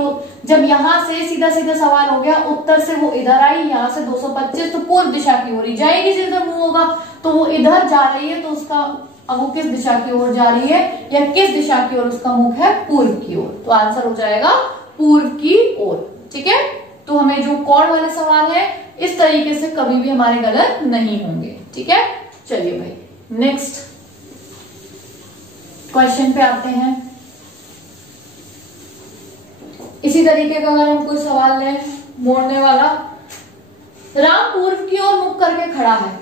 जब यहां से सीधा सीधा सवाल हो गया, उत्तर से वो इधर आई, यहां से 225, तो पूर्व दिशा की ओर ही जाएगी, जिधर मुंह होगा, तो वो इधर जा रही है, तो उसका अब वो किस दिशा की ओर जा रही है, या किस दिशा की ओर उसका मुख है, पूर्व की ओर, तो आंसर हो जाएगा पूर्व की ओर, ठीक है। तो हमें जो कोण वाले सवाल है इस तरीके से कभी भी हमारे गलत नहीं होंगे, ठीक है। चलिए भाई नेक्स्ट क्वेश्चन पे आते हैं। इसी तरीके का अगर हम कोई सवाल लें, मोड़ने वाला, राम पूर्व की ओर मुख करके खड़ा है,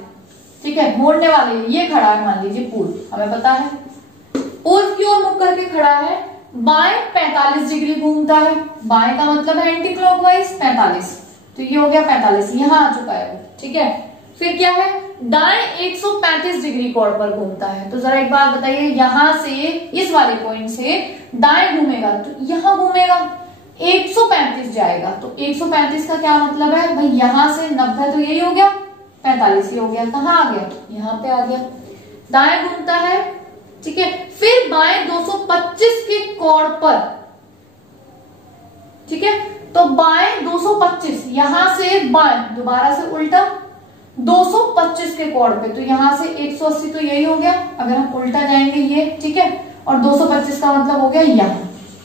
ठीक है, मोड़ने वाले ये खड़ा है, मान लीजिए पूर्व, हमें पता है पूर्व की ओर मुख करके खड़ा है, बाएं 45 डिग्री घूमता है, बाएं का मतलब है एंटी क्लॉकवाइज 45, तो ये हो गया 45, यहां आ चुका है वो, ठीक है। फिर क्या है, दाएं 135 डिग्री कोण पर घूमता है। तो जरा एक बात बताइए, यहां से इस वाले पॉइंट से दाएं घूमेगा तो यहां घूमेगा 135 जाएगा, तो 135 का क्या मतलब है भाई, यहां से 90 तो यही हो गया, 45 ही हो गया, कहां आ गया, यहां पे आ गया, दाएं घूमता है, ठीक है। फिर बाएं 225 के कोण पर, ठीक है, तो बाएं 225, यहां से बाएं दोबारा से उल्टा 225 के कोण पे, तो यहां से 180 तो यही हो गया, अगर हम उल्टा जाएंगे ये, ठीक है, और 225 का मतलब हो गया यहां,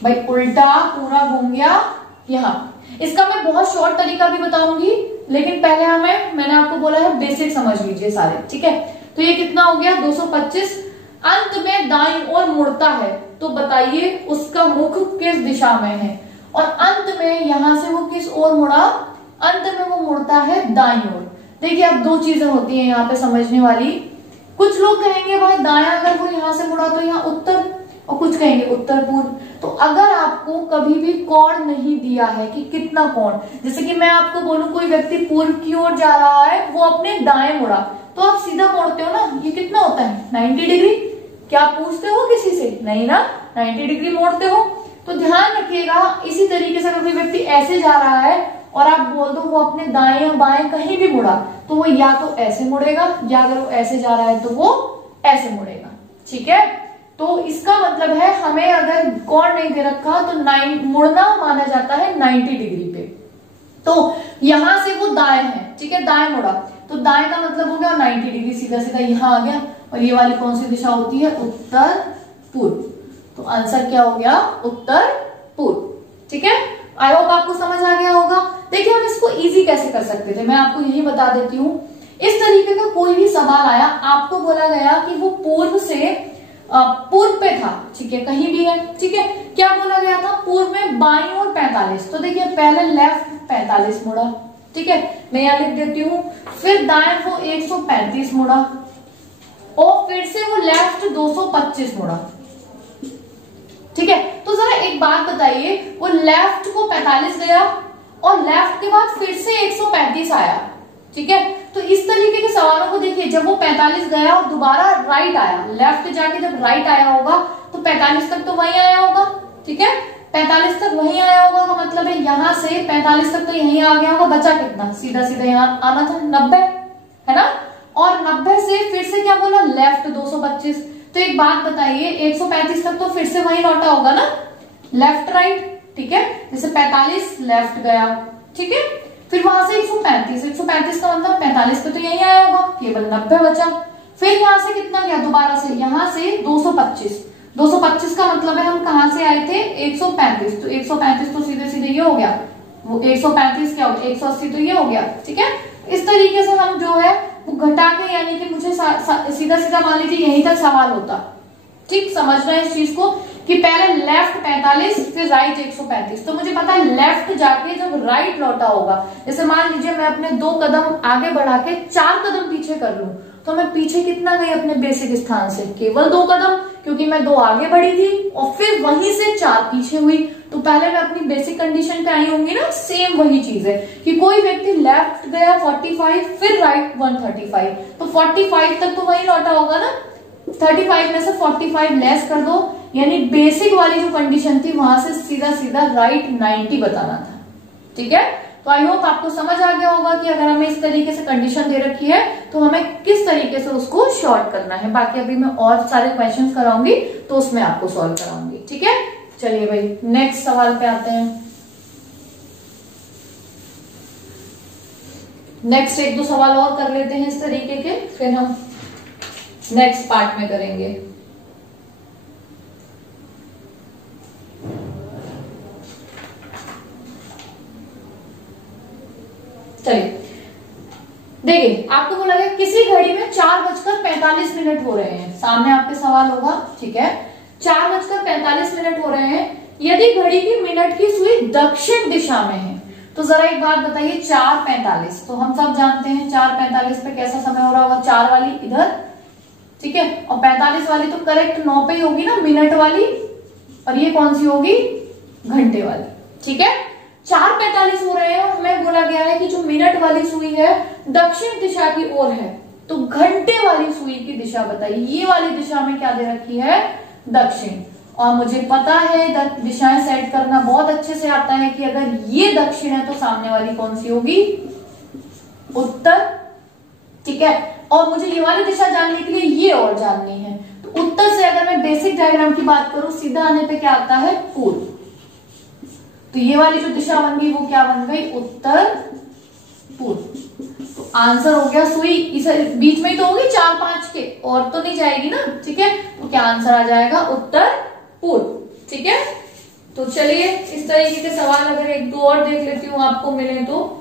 भाई उल्टा पूरा घूम गया यहां। इसका मैं बहुत शॉर्ट तरीका भी बताऊंगी, लेकिन पहले मैंने आपको बोला है बेसिक समझ लीजिए सारे, ठीक है। तो ये कितना हो गया 225, अंत में दाईं ओर मुड़ता है, तो बताइए उसका मुख किस दिशा में है, और अंत में यहां से वो किस ओर मुड़ा, अंत में वो मुड़ता है दाईं ओर। देखिए अब दो चीजें होती हैं यहाँ पे समझने वाली, कुछ लोग कहेंगे भाई दायां अगर वो यहां से मुड़ा तो यहाँ उत्तर, और कुछ कहेंगे उत्तर पूर्व। तो अगर आपको कभी भी कोण नहीं दिया है कि कितना कोण, जैसे कि मैं आपको बोलूं कोई व्यक्ति पूर्व की ओर जा रहा है, वो अपने दाएं मुड़ा, तो आप सीधा मोड़ते हो ना, ये कितना होता है 90 डिग्री, क्या आप पूछते हो किसी से, नहीं ना, 90 डिग्री मोड़ते हो। तो ध्यान रखिएगा, इसी तरीके से अगर कोई व्यक्ति ऐसे जा रहा है और आप बोल दो वो अपने दाएं या बाएं कहीं भी मुड़ा, तो वो या तो ऐसे मुड़ेगा, या अगर वो ऐसे जा रहा है तो वो ऐसे मुड़ेगा, ठीक है। तो इसका मतलब है हमें अगर कोण नहीं दे रखा तो मुड़ना माना जाता है 90 डिग्री पे। तो यहां से वो दाएं है, ठीक है, दाएं मुड़ा, तो दाएं का मतलब हो गया 90 डिग्री, सीधा सीधा यहां आ गया, और ये वाली कौन सी दिशा होती है, उत्तर पूर्व। तो आंसर क्या हो गया, उत्तर पूर्व, ठीक है। आई होप आपको समझ आ गया होगा। देखिए हम इसको इजी कैसे कर सकते थे, मैं आपको यही बता देती हूँ। इस तरीके का कोई भी सवाल आया, आपको बोला गया कि वो पूर्व से पूर्व पे था, ठीक है, कहीं भी है, ठीक है, क्या बोला गया था, पूर्व में बाईं ओर 45, तो देखिए पहले लेफ्ट 45 मुड़ा, ठीक है, मैं यहां लिख देती हूँ, फिर दाएं वो 135 मुड़ा, और फिर से वो लेफ्ट 225 मुड़ा, ठीक है। तो जरा एक बात बताइए, वो लेफ्ट को 45 गया और लेफ्ट के बाद फिर से 135 आया, ठीक है। तो इस तरीके के सवालों को देखिए, जब वो 45 गया और दोबारा राइट आया, लेफ्ट जाके जब राइट आया होगा तो 45 तक तो वहीं आया होगा, ठीक है, 45 तक वहीं आया होगा, का मतलब है यहां से 45 तक तो यहीं आ गया होगा, बचा कितना, सीधा सीधा यहाँ आना था 90, है ना, और 90 से फिर से क्या बोला, लेफ्ट 225। तो एक बात बताइए, 135 तक तो फिर से वहीं लौटा होगा ना, लेफ्ट राइट, ठीक है, जैसे 45 लेफ्ट गया, ठीक है, फिर वहां से 135 का मतलब 45 पे तो यही आया होगा, केवल 90 बचा। फिर यहाँ से कितना गया, दोबारा से यहाँ से 225 का मतलब है हम कहां से आए थे, 135, तो 135 तो सीधे सीधे ये हो गया, वो 135 क्या हो गया, 180 तो ये हो गया, ठीक है। इस तरीके से हम जो है वो घटा के, यानी कि मुझे सीधा सीधा मान लीजिए यहीं तक सवाल होता, ठीक, समझ रहे हैं इस चीज को, कि पहले लेफ्ट 45 फिर राइट 135, तो मुझे पता है लेफ्ट जाके जब राइट लौटा होगा, जैसे मान लीजिए मैं अपने 2 कदम आगे बढ़ा के 4 कदम पीछे कर लूं, तो मैं पीछे कितना गई अपने बेसिक स्थान से, केवल 2 कदम, क्योंकि मैं 2 आगे बढ़ी थी और फिर वहीं से 4 पीछे हुई, तो पहले मैं अपनी बेसिक कंडीशन पे आई होंगी ना, सेम वही चीज है कि कोई व्यक्ति लेफ्ट गया 45 फिर राइट 135, तो 45 तक तो वहीं लौटा होगा ना, 35 में से 45 लेस कर दो, यानी बेसिक वाली जो कंडीशन थी वहां से सीधा सीधा राइट 90 बताना था, ठीक है। तो आई होप आपको समझ आ गया होगा कि अगर हमें इस तरीके से कंडीशन दे रखी है तो हमें किस तरीके से उसको शॉर्ट करना है। बाकी अभी मैं और सारे क्वेश्चंस कराऊंगी तो उसमें आपको सॉल्व कराऊंगी, ठीक है। चलिए भाई नेक्स्ट सवाल पे आते हैं। नेक्स्ट 1-2 सवाल और कर लेते हैं इस तरीके के, फिर हम नेक्स्ट पार्ट में करेंगे। चलिए देखिए, आपको बोला गया किसी घड़ी में 4:45 हो रहे हैं, सामने आपके सवाल होगा, ठीक है, 4:45 हो रहे हैं, यदि घड़ी की मिनट की सुई दक्षिण दिशा में है, तो जरा एक बात बताइए, 4:45 तो हम सब जानते हैं 4:45 पे कैसा समय हो रहा होगा, 4 वाली इधर, ठीक है, और 45 वाली तो करेक्ट 9 पे ही होगी ना, मिनट वाली, और ये कौन सी होगी, घंटे वाली। ठीक है, 4:45 हो रहे हैं और हमें बोला गया है कि जो मिनट वाली सुई है दक्षिण दिशा की ओर है, तो घंटे वाली सुई की दिशा बताइए। ये वाली दिशा में क्या दे रखी है, दक्षिण। और मुझे पता है दिशाएं सेट करना बहुत अच्छे से आता है कि अगर ये दक्षिण है तो सामने वाली कौन सी होगी, उत्तर। ठीक है, और मुझे ये वाली दिशा जानने के लिए ये और जाननी है, तो उत्तर से अगर मैं बेसिक डायग्राम की बात करूं, सीधा आने पे क्या आता है, पूर्व। तो ये वाली जो दिशा बन गई वो क्या बन गई, उत्तर पूर्व। तो आंसर हो गया सुई इस बीच में ही तो होगी 4-5 के, और तो नहीं जाएगी ना। ठीक है, तो क्या आंसर आ जाएगा, उत्तर पूर्व। ठीक है, तो चलिए इस तरीके के सवाल अगर 1-2 और देख लेती हूँ आपको मिले तो।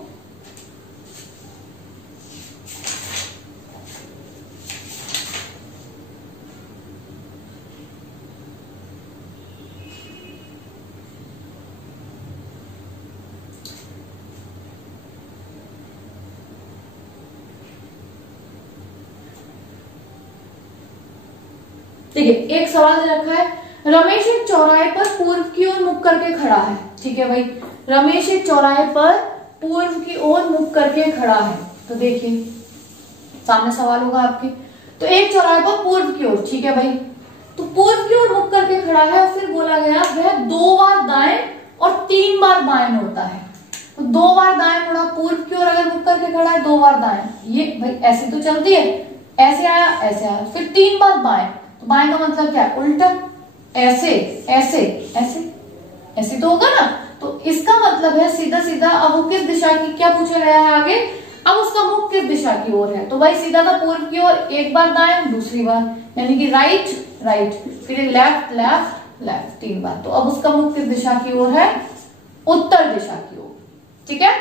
देखिए, एक सवाल दे रखा है, रमेश एक चौराहे पर पूर्व की ओर मुख करके खड़ा है। ठीक है भाई, रमेश एक चौराहे पर पूर्व की ओर मुख करके खड़ा है। तो देखिए सामने सवाल होगा आपके, तो एक चौराहे पर पूर्व की ओर। ठीक है भाई, तो पूर्व की ओर मुख करके खड़ा है, और फिर बोला गया वह 2 बार दाएं और 3 बार बाएं मुड़ता है। तो 2 बार दाएं मुड़ा, पूर्व की ओर अगर मुख करके खड़ा है 2 बार दाएं, ये भाई ऐसे तो चलती है, ऐसे आया ऐसे आया, फिर 3 बार बाएं। तो बाएं का मतलब क्या है, उल्टा, ऐसे ऐसे ऐसे ऐसे तो होगा ना। तो इसका मतलब है सीधा सीधा, अब वो किस दिशा की, क्या पूछा गया है आगे, अब उसका मुख किस दिशा की ओर है। तो भाई सीधा था पूर्व की ओर, एक बार दाएं दूसरी बार, यानी कि राइट राइट, फिर लेफ्ट लेफ्ट लेफ्ट 3 बार। तो अब उसका मुख किस दिशा की ओर है, उत्तर दिशा की ओर। ठीक है,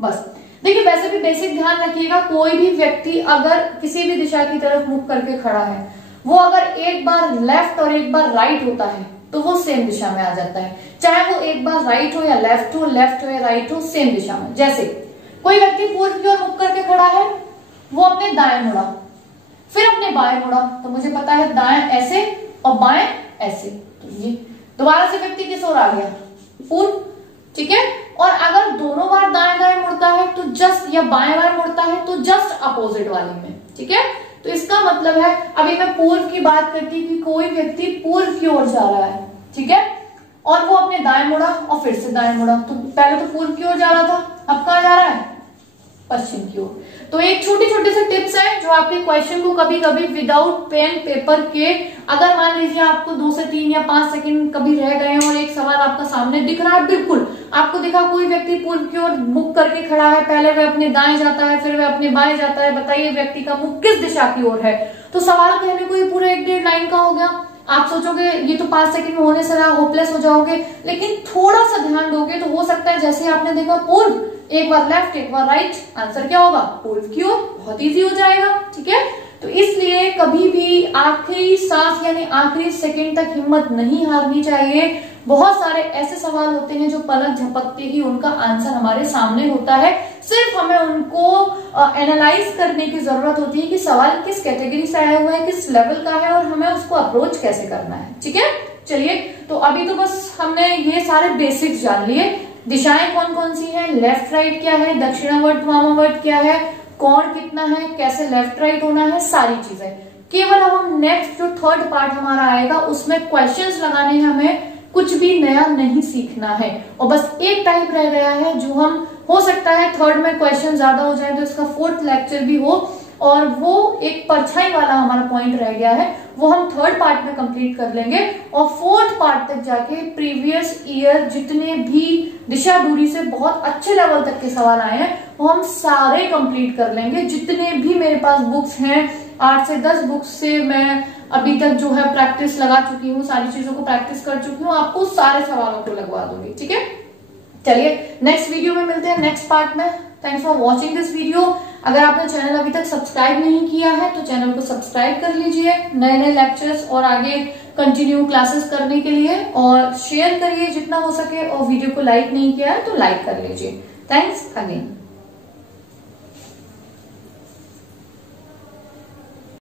बस देखिए वैसे भी बेसिक ध्यान रखिएगा, कोई भी व्यक्ति अगर किसी भी दिशा की तरफ मुख करके खड़ा है, वो अगर एक बार लेफ्ट और एक बार राइट होता है तो वो सेम दिशा में आ जाता है, चाहे वो एक बार राइट हो या लेफ्ट हो, लेफ्ट हो या राइट हो, सेम दिशा में। जैसे कोई व्यक्ति पूर्व की ओर मुख करके खड़ा है, वो अपने दाएं मुड़ा, फिर अपने बाएं मुड़ा, तो मुझे पता है दाएं ऐसे और बाएं ऐसे, तो ये दोबारा से व्यक्ति किस ओर आ गया, पूर्व। ठीक है, और अगर दोनों बार दाएं दाएं मुड़ता है तो जस्ट, या बाएं बाएं मुड़ता है तो जस्ट अपोजिट वाले में। ठीक है, तो इसका मतलब है, अभी मैं पूर्व की बात करती कि कोई व्यक्ति पूर्व की ओर जा रहा है। ठीक है, और वो अपने दाएं मुड़ा और फिर से दाएं मुड़ा, तो पहले तो पूर्व की ओर जा रहा था, अब कहां जा रहा है, पश्चिम की ओर। तो एक छोटी छोटी सी टिप्स है जो आपके क्वेश्चन को कभी कभी विदाउट पेन पेपर के, अगर मान लीजिए आपको 2 से 3 या 5 सेकंड कभी रह गए और एक सवाल आपका सामने दिख रहा है, बिल्कुल आपको दिखा कोई व्यक्ति पूर्व की ओर मुख करके खड़ा है, पहले वह अपने दाएं जाता है फिर वह अपने बाएं जाता है, बताइए व्यक्ति का मुख किस दिशा की ओर है। तो सवाल कहने को ये पूरा 1-1.5 लाइन का हो गया। आप सोचोगे ये तो 5 सेकंड में होने से रहा, होपलेस हो जाओगे, लेकिन थोड़ा सा ध्यान दोगे तो हो सकता है जैसे आपने देखा पूर्व, एक बार लेफ्ट एक बार राइट, आंसर क्या होगा, पूर्व की ओर, बहुत इजी हो जाएगा। ठीक है, तो इसलिए कभी भी आखिरी सांस यानी आखिरी सेकंड तक हिम्मत नहीं हारनी चाहिए। बहुत सारे ऐसे सवाल होते हैं जो पलक झपकते ही उनका आंसर हमारे सामने होता है, सिर्फ हमें उनको एनालाइज करने की जरूरत होती है कि सवाल किस कैटेगरी से आया हुआ है, किस लेवल का है और हमें उसको अप्रोच कैसे करना है। ठीक है, चलिए तो अभी तो बस हमने ये सारे बेसिक्स जान लिए, दिशाएं कौन कौन सी हैं, लेफ्ट राइट क्या है, दक्षिणावर्त वामावर्त क्या है, कोण कितना है, कैसे लेफ्ट राइट होना है, सारी चीजें। केवल अब हम नेक्स्ट जो 3rd पार्ट हमारा आएगा उसमें क्वेश्चंस लगाने हैं, हमें कुछ भी नया नहीं सीखना है। और बस एक टाइप रह गया है जो हम, हो सकता है 3rd में क्वेश्चन ज्यादा हो जाए तो इसका 4th लेक्चर भी हो, और वो एक परछाई वाला हमारा पॉइंट रह गया है, वो हम 3rd पार्ट में कंप्लीट कर लेंगे। और 4th पार्ट तक जाके प्रीवियस ईयर जितने भी दिशा दूरी से बहुत अच्छे लेवल तक के सवाल आए हैं वो हम सारे कंप्लीट कर लेंगे। जितने भी मेरे पास बुक्स हैं, 8 से 10 बुक्स से मैं अभी तक जो है प्रैक्टिस लगा चुकी हूँ, सारी चीजों को प्रैक्टिस कर चुकी हूँ, आपको सारे सवालों को लगवा दूंगी। ठीक है, चलिए नेक्स्ट वीडियो में मिलते हैं, नेक्स्ट पार्ट में। Thanks for watching this video. अगर आपने चैनल अभी तक सब्सक्राइब नहीं किया है तो चैनल को सब्सक्राइब कर लीजिए नए नए लेक्चर्स और आगे कंटिन्यू क्लासेस करने के लिए, और शेयर करिए जितना हो सके, और वीडियो को लाइक नहीं किया है तो लाइक कर लीजिए। Thanks again.